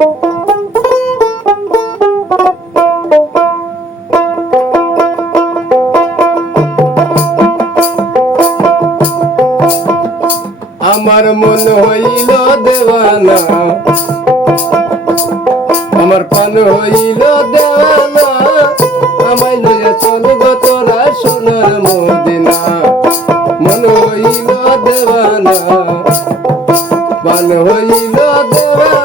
আমার মন হইল দেওয়ানা। আমার পান হইল দেওয়ানা। আমায় লইয়া চল তোরা সোনার মদিনা। মন হইল দেওয়ানা। পান হইল দেওয়ানা।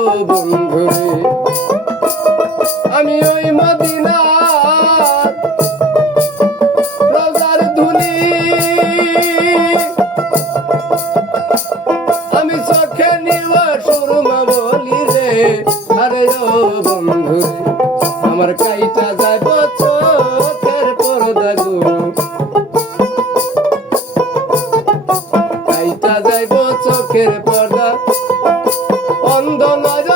আরে ও বন্ধু রে। আমি ওই মদিনা রাজার ধুলি আমি চোখে নিব সুরমা বলি রে, আরে ও বন্ধু আমার কাইটা যাইব চোখের পরদা গো কাইটা যাইব চোখের পর্দা অন্ধ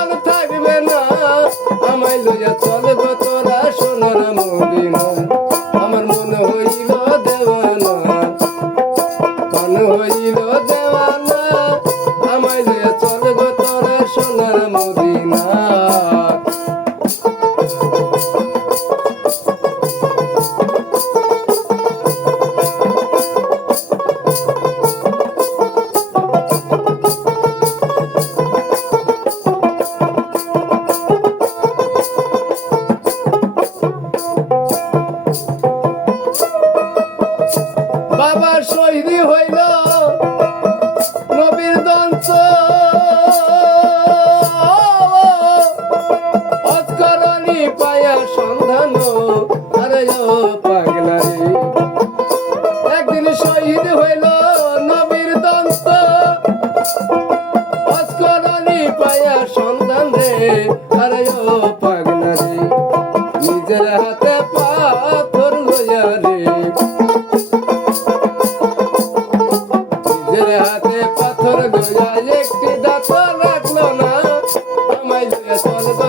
পায়া আরে ও পাগলা রে একদিন শহীদ হইল নবীর দন্ত। অস্করণী পায়া সন্ধান রে, আরে ও পাগলা রে, নিজের হাতে পাথর লইয়া রে। নিজের হাতে পাথর গোয়া একটি দাঁত রাখল না, আমায় লইয়া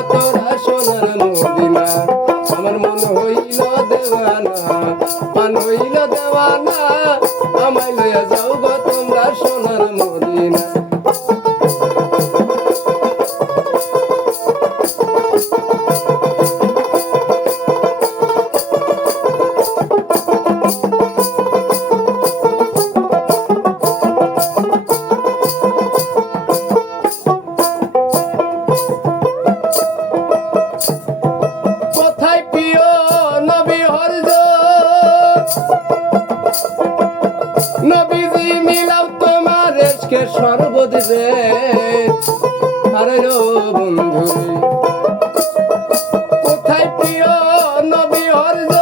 আমায় লইয়া যাও গো তোমরা সোনার মদিনা। কোথায় প্রিয় এসকে সর্বদিনে আরে বন্ধু। কোথায় প্রিয় নবী হরজ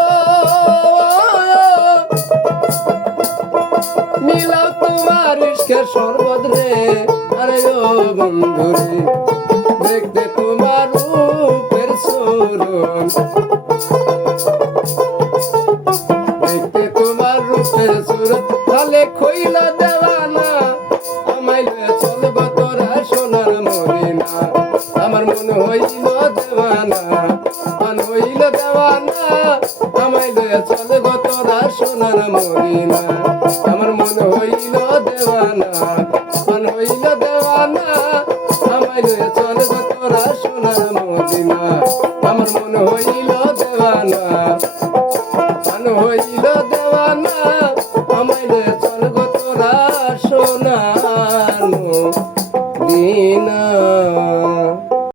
মিলাও তোমার ইসকে সর্বদ রে আরে বন্ধু। দেখতে তোমার রূপের সুরন। দেখতে তোমার রূপের সুরত তাহলে খইলা দেওয়ানা হইল দেওয়ানা মন হইল দেওয়ানা আমায় লয়ে চলব তোরা সোনার মদিনা আমার মন হইল দেওয়ানা মন হইল দেওয়ানা আমায় লয়ে চলব তোরা সোনার মদিনা আমার মন হইল দেওয়ানা